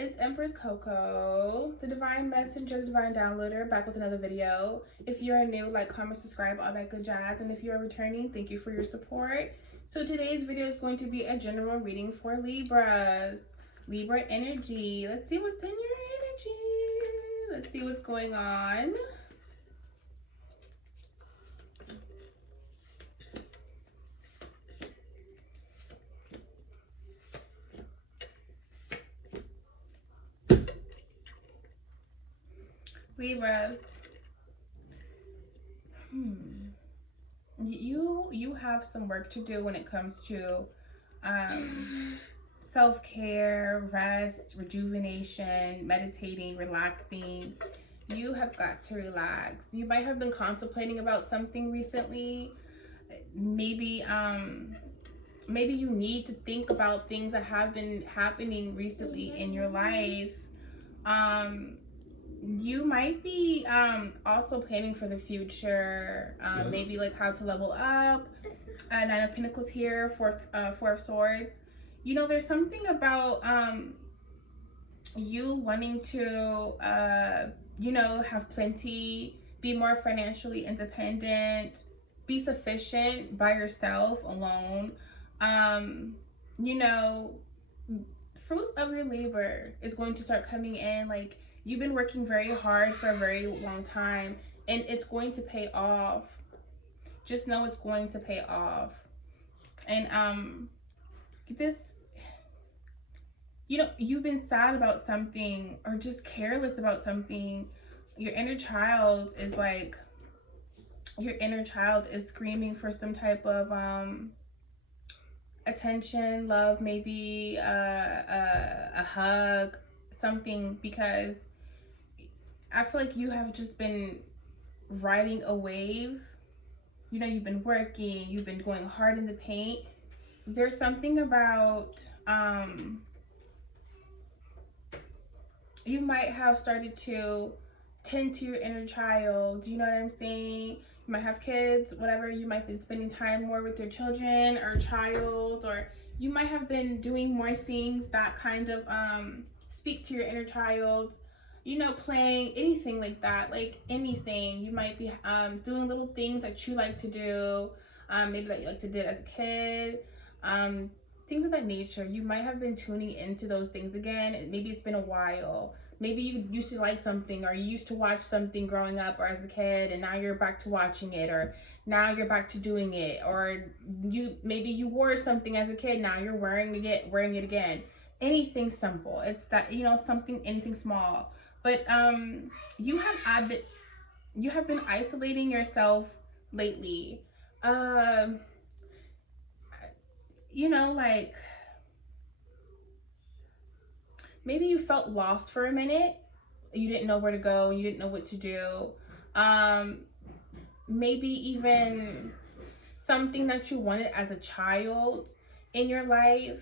It's Empress Coco, the Divine Messenger, the Divine Downloader, back with another video. If you're new, like, comment, subscribe, all that good jazz. And if you're returning, thank you for your support. So today's video is going to be a general reading for Libras. Libra energy. Let's see what's in your energy. Let's see what's going on. Libras, you have some work to do when it comes to self-care, rest, rejuvenation, meditating, relaxing. You have got to relax. You might have been contemplating about something recently. Maybe maybe you need to think about things that have been happening recently in your life. You might be also planning for the future, maybe like how to level up. Nine of Pentacles here, Four of Swords. You know, there's something about you wanting to you know, have plenty, be more financially independent, be sufficient by yourself alone. You know, fruits of your labor is going to start coming in. Like, you've been working very hard for a very long time, and it's going to pay off. Just know it's going to pay off. And this, you know, you've been sad about something or just careless about something. Your inner child is like, your inner child is screaming for some type of attention, love, maybe a hug, something, because I feel like you have just been riding a wave. You know, you've been working, you've been going hard in the paint. There's something about, you might have started to tend to your inner child. You know what I'm saying? You might have kids, whatever. You might be spending time more with your children or child, or you might have been doing more things that kind of speak to your inner child. You know, playing, anything like that, like anything. You might be doing little things that you like to do, maybe that you like to do as a kid, things of that nature. You might have been tuning into those things again. Maybe it's been a while. Maybe you used to like something, or you used to watch something growing up or as a kid, and now you're back to watching it, or now you're back to doing it, or maybe you wore something as a kid, now you're wearing it again. Anything simple. It's that, you know, something, anything small. But you have been isolating yourself lately. You know, like, maybe you felt lost for a minute. You didn't know where to go. You didn't know what to do. Maybe even something that you wanted as a child in your life.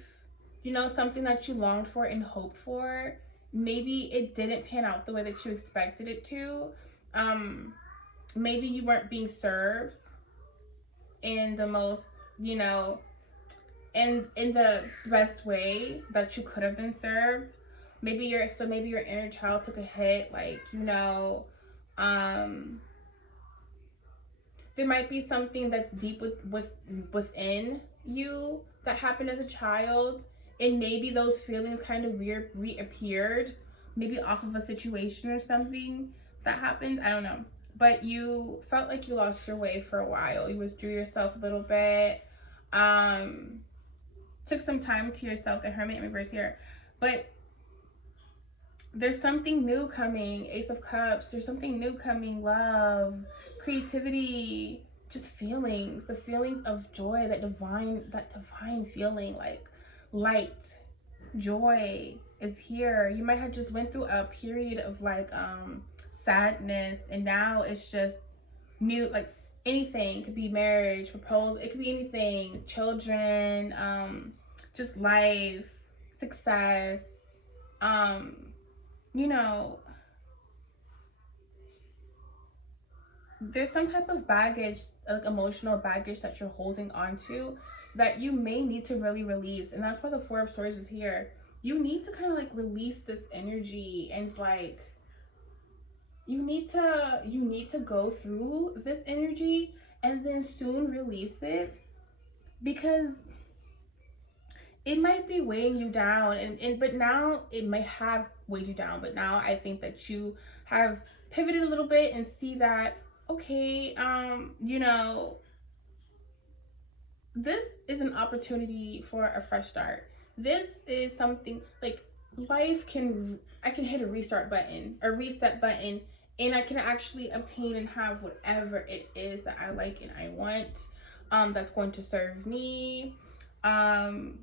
You know, something that you longed for and hoped for. Maybe it didn't pan out the way that you expected it to. Maybe you weren't being served in the most, you know, in the best way that you could have been served. Maybe your inner child took a hit. Like, you know, there might be something that's deep within you that happened as a child, and maybe those feelings kind of reappeared, maybe off of a situation or something that happened. I don't know. But you felt like you lost your way for a while. You withdrew yourself a little bit. Took some time to yourself. The Hermit in reverse here. But there's something new coming. Ace of Cups. There's something new coming. Love, creativity, just feelings. The feelings of joy, that divine feeling, like light, joy is here. You might have just went through a period of like sadness, and now it's just new. Like, anything could be marriage, proposal, it could be anything, children, just life, success, you know, there's some type of baggage, like emotional baggage, that you're holding on to that you may need to really release. And that's why the Four of Swords is here. you need to kind of like release this energy, and like you need to go through this energy and then soon release it, because it might be weighing you down, and but now it might have weighed you down, but now I think that you have pivoted a little bit and see that, okay, you know, this is an opportunity for a fresh start. This is something like I can hit a restart button, a reset button, and I can actually obtain and have whatever it is that I like and I want, that's going to serve me. I'm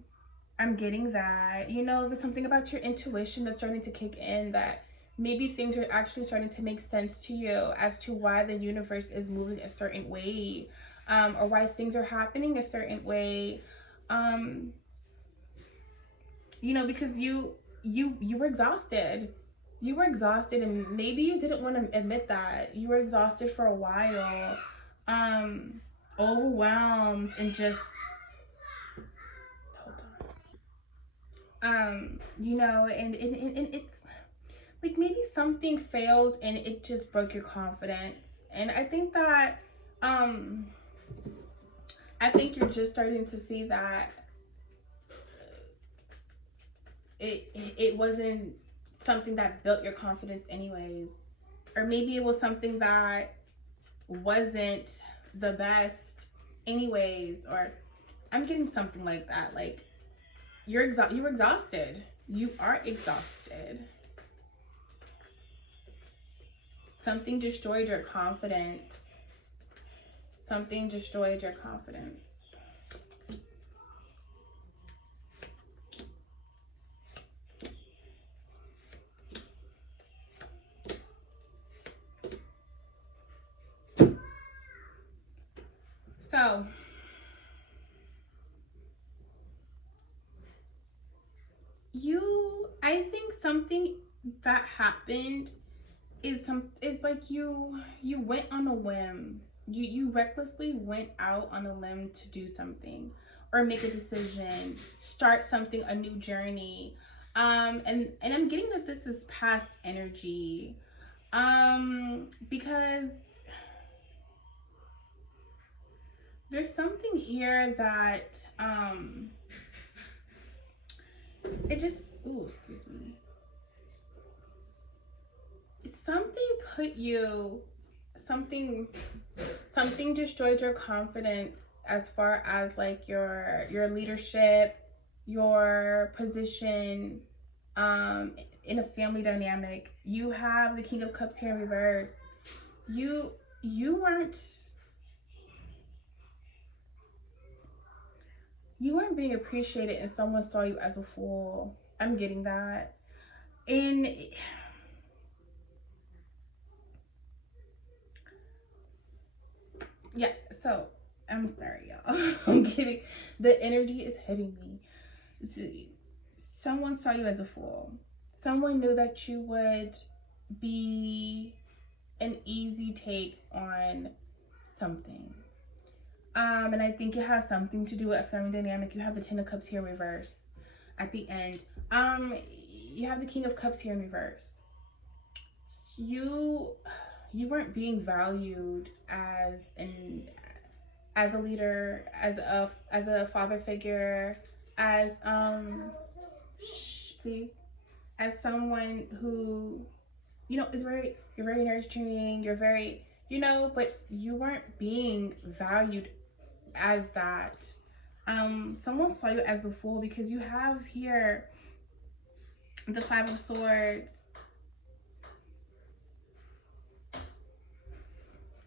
getting that, you know, there's something about your intuition that's starting to kick in, that maybe things are actually starting to make sense to you as to why the universe is moving a certain way, or why things are happening a certain way. You know, because you were exhausted. You were exhausted, and maybe you didn't want to admit that. You were exhausted for a while, overwhelmed, and just you know, and it's like maybe something failed and it just broke your confidence. And I think that I think you're just starting to see that it wasn't something that built your confidence anyways, or maybe it was something that wasn't the best anyways, or I'm getting something like that. Like you were exhausted. You are exhausted. Something destroyed your confidence. Something destroyed your confidence. So, I think something that happened it's like you went on a whim. You recklessly went out on a limb to do something or make a decision, start something, a new journey. And I'm getting that this is past energy. Because there's something here that it just, ooh, excuse me. Something put you, something destroyed your confidence as far as like your leadership, your position, in a family dynamic. You have the King of Cups here in reverse. You weren't being appreciated, and someone saw you as a fool. I'm getting that. And yeah, so I'm sorry, y'all. I'm kidding. The energy is hitting me. Someone saw you as a fool. Someone knew that you would be an easy take on something. And I think it has something to do with a family dynamic. You have the Ten of Cups here in reverse at the end. You have the King of Cups here in reverse. You weren't being valued as a leader, as a father figure, as please, as someone who, you know, you're very nurturing, you're very, you know, but you weren't being valued as that. Someone saw you as a fool because you have here the Five of Swords.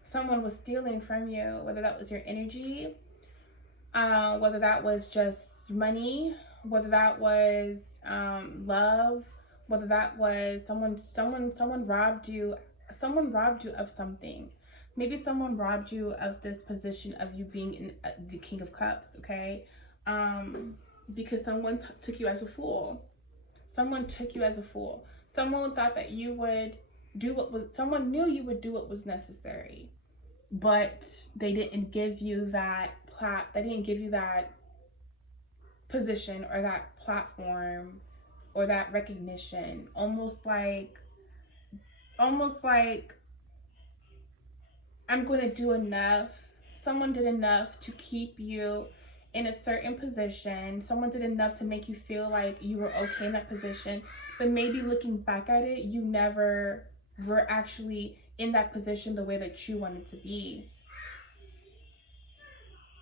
Someone was stealing from you, whether that was your energy, whether that was just money, whether that was love, whether that was someone robbed you of something. Maybe someone robbed you of this position of you being in the King of Cups, okay? Because someone took you as a fool. Someone took you as a fool. Someone thought that you would someone knew you would do what was necessary, but they didn't give you that they didn't give you that position or that platform or that recognition, almost like I'm going to do enough. Someone did enough to keep you in a certain position. Someone did enough to make you feel like you were okay in that position. But maybe looking back at it, you never were actually in that position the way that you wanted to be.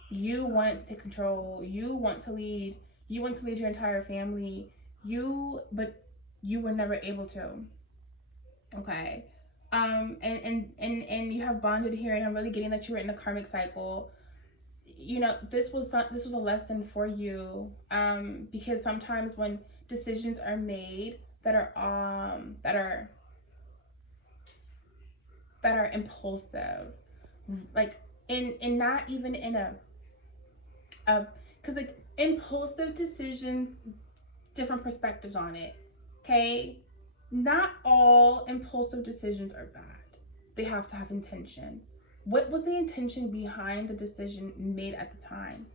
You wanted to take control. You want to lead. You want to lead your entire family. But you were never able to. Okay. And you have bonded here, and I'm really getting that you were in a karmic cycle. You know, this was a lesson for you, because sometimes when decisions are made that are impulsive, like in not even in a because like impulsive decisions, different perspectives on it. Okay, not all impulsive decisions are bad. They have to have intention. What was the intention behind the decision made at the time?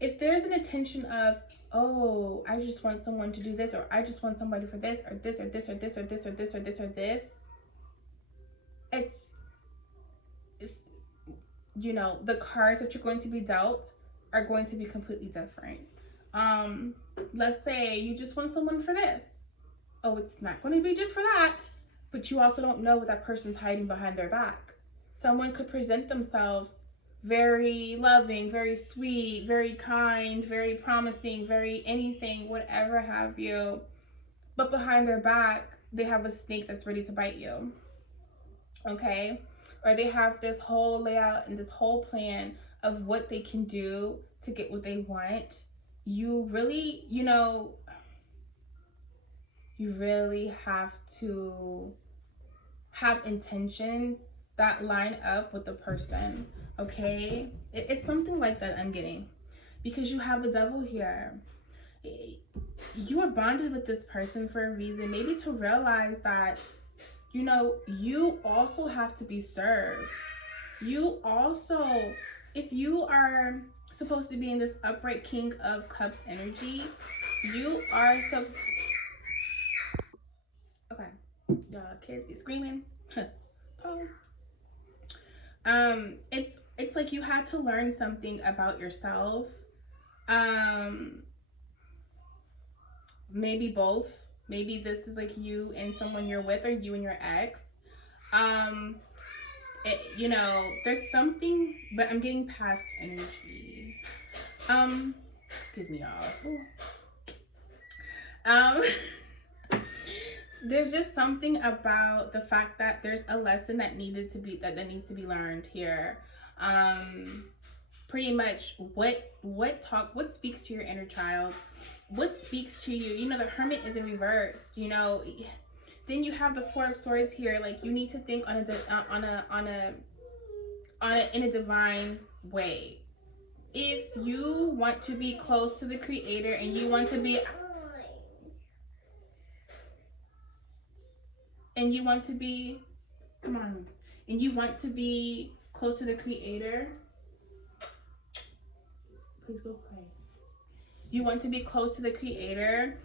If there's an intention of, oh, I just want someone to do this, or I just want somebody for this, or this, or this, or this, or this, or this, or this, or this, it's you know, the cards that you're going to be dealt are going to be completely different. Let's say you just want someone for this. Oh, it's not going to be just for that, but you also don't know what that person's hiding behind their back. Someone could present themselves very loving, very sweet, very kind, very promising, very anything, whatever have you, but behind their back, they have a snake that's ready to bite you. Okay? Or they have this whole layout and this whole plan of what they can do to get what they want. You really, you know, you really have to have intentions that line up with the person, okay? It's something like that I'm getting, because you have the devil here. You are bonded with this person for a reason, maybe to realize that, you know, you also have to be served. You also, if you are supposed to be in this upright King of Cups energy, you are so okay. The kids be screaming. Pause. It's like you had to learn something about yourself. Maybe both. Maybe this is like you and someone you're with, or you and your ex. You know, there's something, but I'm getting past energy. Excuse me, y'all. There's just something about the fact that there's a lesson that needs to be learned here. Pretty much what speaks to your inner child, what speaks to you. You know, the Hermit is in reverse, you know. Then you have the Four of Swords here. Like, you need to think in a divine way. If you want to be close to the Creator, and you want to be come on, and you want to be close to the Creator, please go pray. You want to be close to the Creator,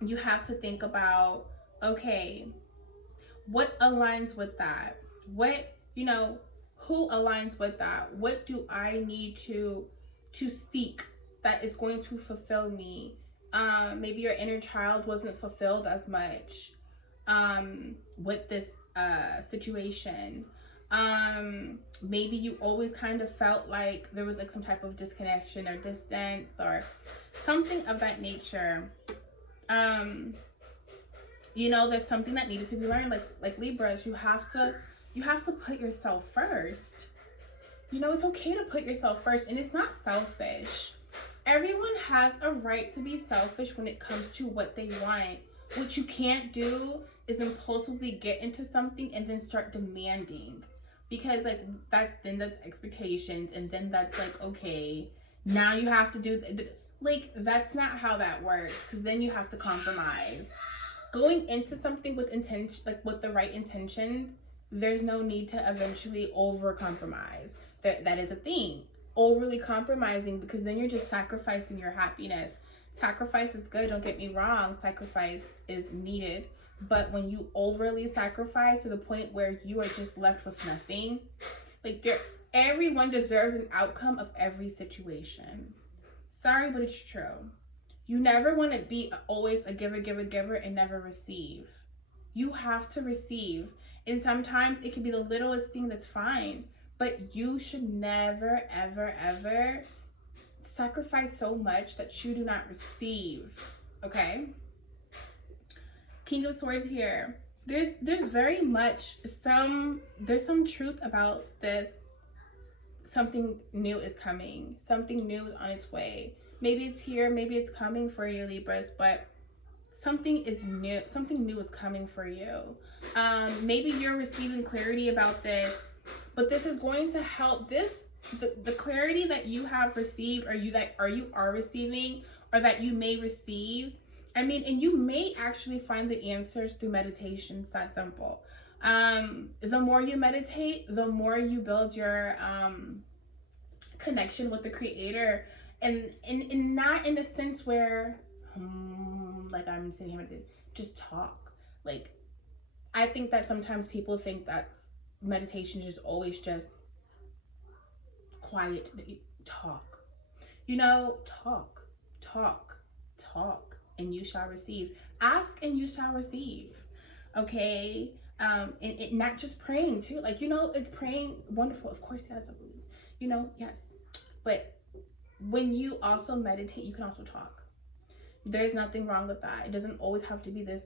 you have to think about, okay, what aligns with that? What, you know, who aligns with that? What do I need to seek that is going to fulfill me? Maybe your inner child wasn't fulfilled as much with this situation. Maybe you always kind of felt like there was like some type of disconnection or distance or something of that nature. You know, there's something that needed to be learned. Like Libras, you have to put yourself first. You know, it's okay to put yourself first, and it's not selfish. Everyone has a right to be selfish when it comes to what they want. What you can't do is impulsively get into something and then start demanding, because like that's expectations, and then that's like, okay, now you have to do like, that's not how that works, because then you have to compromise. Going into something with intention, like with the right intentions, there's no need to eventually over compromise. That is a thing. Overly compromising, because then you're just sacrificing your happiness, Sacrifice is good, don't get me wrong. Sacrifice is needed. But when you overly sacrifice to the point where you are just left with nothing, like everyone deserves an outcome of every situation. Sorry, but it's true. You never want to be always a giver, giver, giver, and never receive. You have to receive. And sometimes it can be the littlest thing that's fine. But you should never, ever, ever sacrifice so much that you do not receive. Okay? King of Swords here. There's very much there's some truth about this. Something new is coming. Something new is on its way. Maybe it's here, maybe it's coming for you, Libras, but something is new. Something new is coming for you. Maybe you're receiving clarity about this, but this is going to help. The clarity that you have received, or you are receiving, or that you may receive. I mean, and you may actually find the answers through meditation. It's that simple. The more you meditate, the more you build your connection with the Creator, and not in a sense where like I'm sitting here to just talk. Like, I think that sometimes people think that meditation is always just quiet talk. You know, talk, and you shall receive. Ask and you shall receive. Okay. And it not just praying too, like, you know, like praying, wonderful, of course, yes, I believe, you know, yes, but when you also meditate, you can also talk. There's nothing wrong with that. It doesn't always have to be this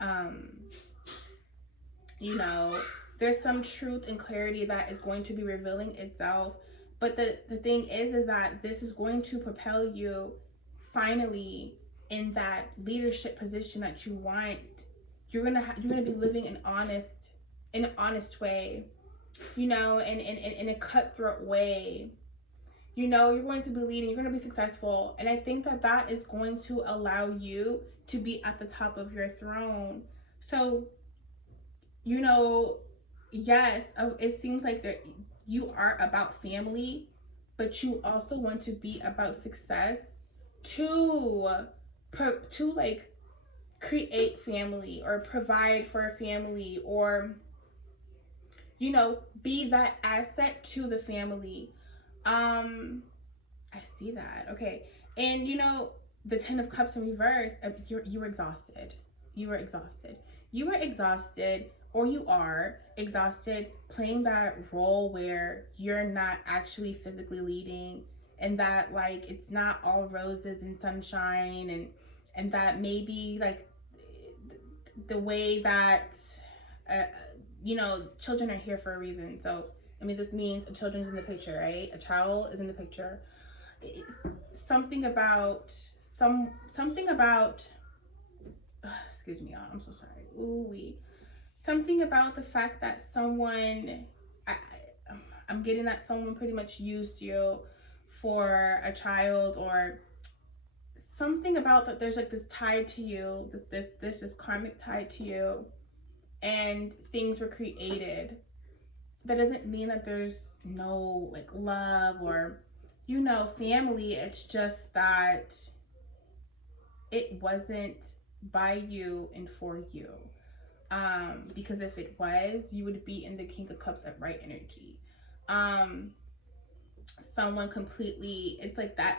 silence. You know, there's some truth and clarity that is going to be revealing itself, but the thing is that this is going to propel you finally in that leadership position that you want. You're gonna be living in an honest way, you know, in a cutthroat way. You know, you're going to be leading, you're going to be successful, and I think that is going to allow you to be at the top of your throne. So, you know, yes, it seems like you are about family, but you also want to be about success to like create family, or provide for a family, or, you know, be that asset to the family. I see that. Okay. And, you know, the 10 of Cups in reverse, you were exhausted. You were exhausted. You were exhausted, or you are exhausted playing that role where you're not actually physically leading, and that, like, it's not all roses and sunshine, and that maybe, like, the way that, you know, children are here for a reason. So, I mean, this means a children's in the picture, right? A child is in the picture. Something about, excuse me, y'all, I'm so sorry. Ooh-wee. Something about the fact that I'm getting that someone pretty much used you for a child, or something about that there's like this tie to you, there's this karmic tie to you, and things were created. That doesn't mean that there's no, like, love or, you know, family. It's just that it wasn't by you and for you. Because if it was, you would be in the King of Cups at right energy. Someone completely, it's like that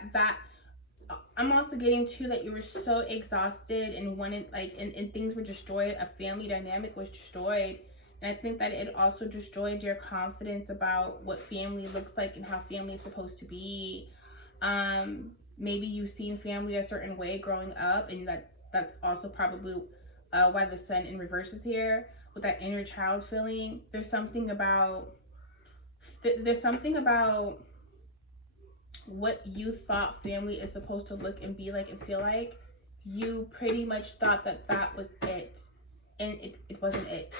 I'm also getting too that you were so exhausted and wanted, like, and things were destroyed. A family dynamic was destroyed. And I think that it also destroyed your confidence about what family looks like and how family is supposed to be. Maybe you've seen family a certain way growing up, and that's also probably why the Sun in reverse is here, with that inner child feeling. There's something about what you thought family is supposed to look and be like and feel like. You pretty much thought that was it, and it wasn't it.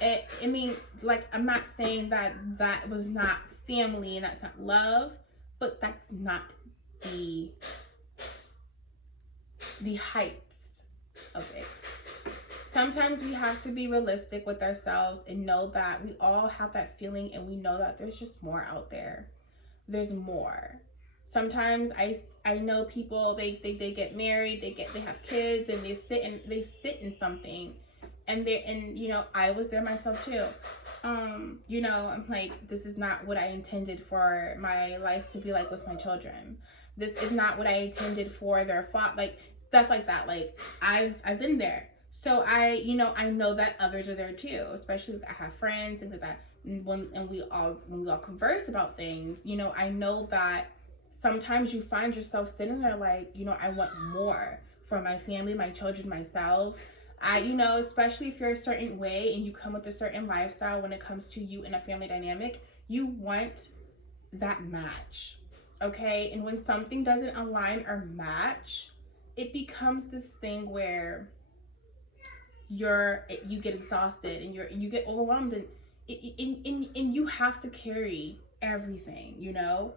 I mean, like, I'm not saying that was not family and that's not love, but that's not the heights of it. Sometimes we have to be realistic with ourselves and know that we all have that feeling, and we know that there's just more out there. There's more. Sometimes I know people, they get married, they have kids, and they sit in something, and you know, I was there myself too. You know, I'm like, this is not what I intended for my life to be like with my children. This is not what I intended for their thought, like stuff like that. Like I've been there. So you know, I know that others are there too, especially if I have friends and that. And when we all converse about things, you know, I know that sometimes you find yourself sitting there like, you know, I want more for my family, my children, myself. You know, especially if you're a certain way and you come with a certain lifestyle when it comes to you in a family dynamic, you want that match. Okay? And when something doesn't align or match, it becomes this thing where you get exhausted and you get overwhelmed, and you have to carry everything, you know?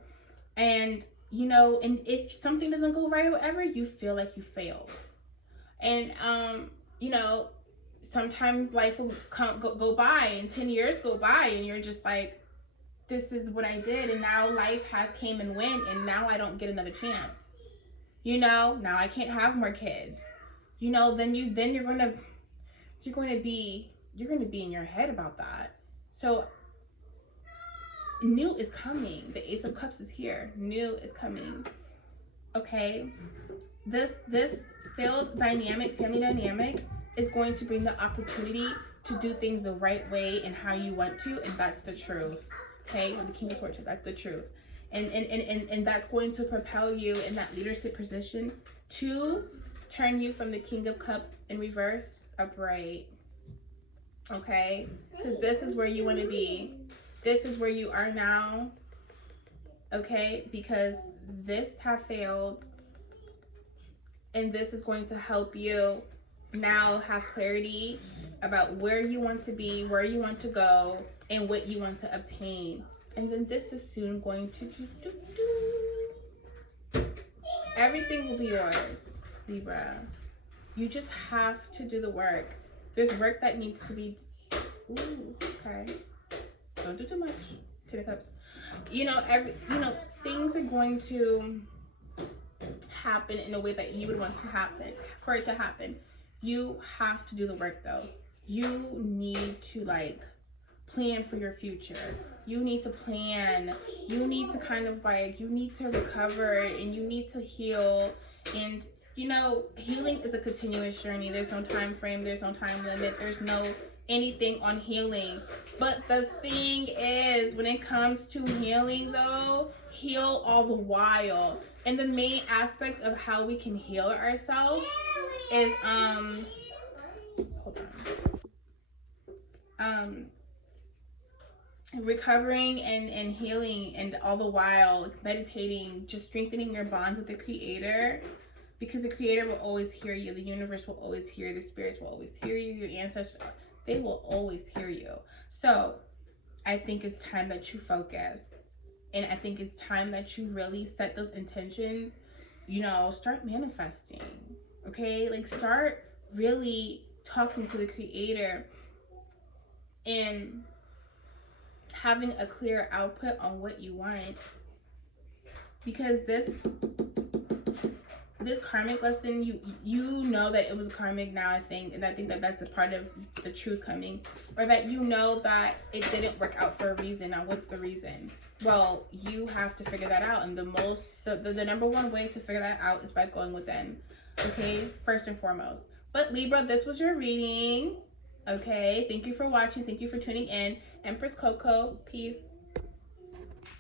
And you know, and if something doesn't go right or whatever, you feel like you failed. And you know, sometimes life will go by, and 10 years go by, and you're just like, this is what I did, and now life has came and went, and now I don't get another chance. You know, now I can't have more kids. You know, then you're going to be in your head about that. So new is coming. The Ace of Cups is here. New is coming. Okay? This failed dynamic, family dynamic, is going to bring the opportunity to do things the right way and how you want to, and that's the truth. Okay? The King of Swords, that's the truth. And that's going to propel you in that leadership position to turn you from the King of Cups in reverse upright. Okay? Because this is where you want to be. This is where you are now. Okay? Because this have failed, and this is going to help you now have clarity about where you want to be, where you want to go, and what you want to obtain. And then this is soon going to everything will be yours, Libra. You just have to do the work. There's work that needs to be. Ooh, okay. Don't do too much. Two of Cups. You know, things are going to happen in a way that you would want to happen, for it to happen. You have to do the work though. You need to like plan for your future. You need to plan. You need to kind of like, you need to recover, and you need to heal. And you know, healing is a continuous journey. There's no time frame, there's no time limit, there's no anything on healing. But the thing is, when it comes to healing though, heal all the while. And the main aspect of how we can heal ourselves is hold on. Recovering and healing, and all the while like meditating, just strengthening your bond with the Creator, because the Creator will always hear you, the universe will always hear, the spirits will always hear you, your ancestors, they will always hear you. So I think it's time that you focus, and I think it's time that you really set those intentions. You know, start manifesting. Okay, like start really talking to the Creator and having a clear output on what you want, because this karmic lesson, you know that it was karmic now, I think, and I think that that's a part of the truth coming, or that you know that it didn't work out for a reason. Now what's the reason? Well, you have to figure that out, and the number one way to figure that out is by going within. Okay, first and foremost. But Libra, this was your reading. Okay, thank you for watching, thank you for tuning in. Empress Coco, peace.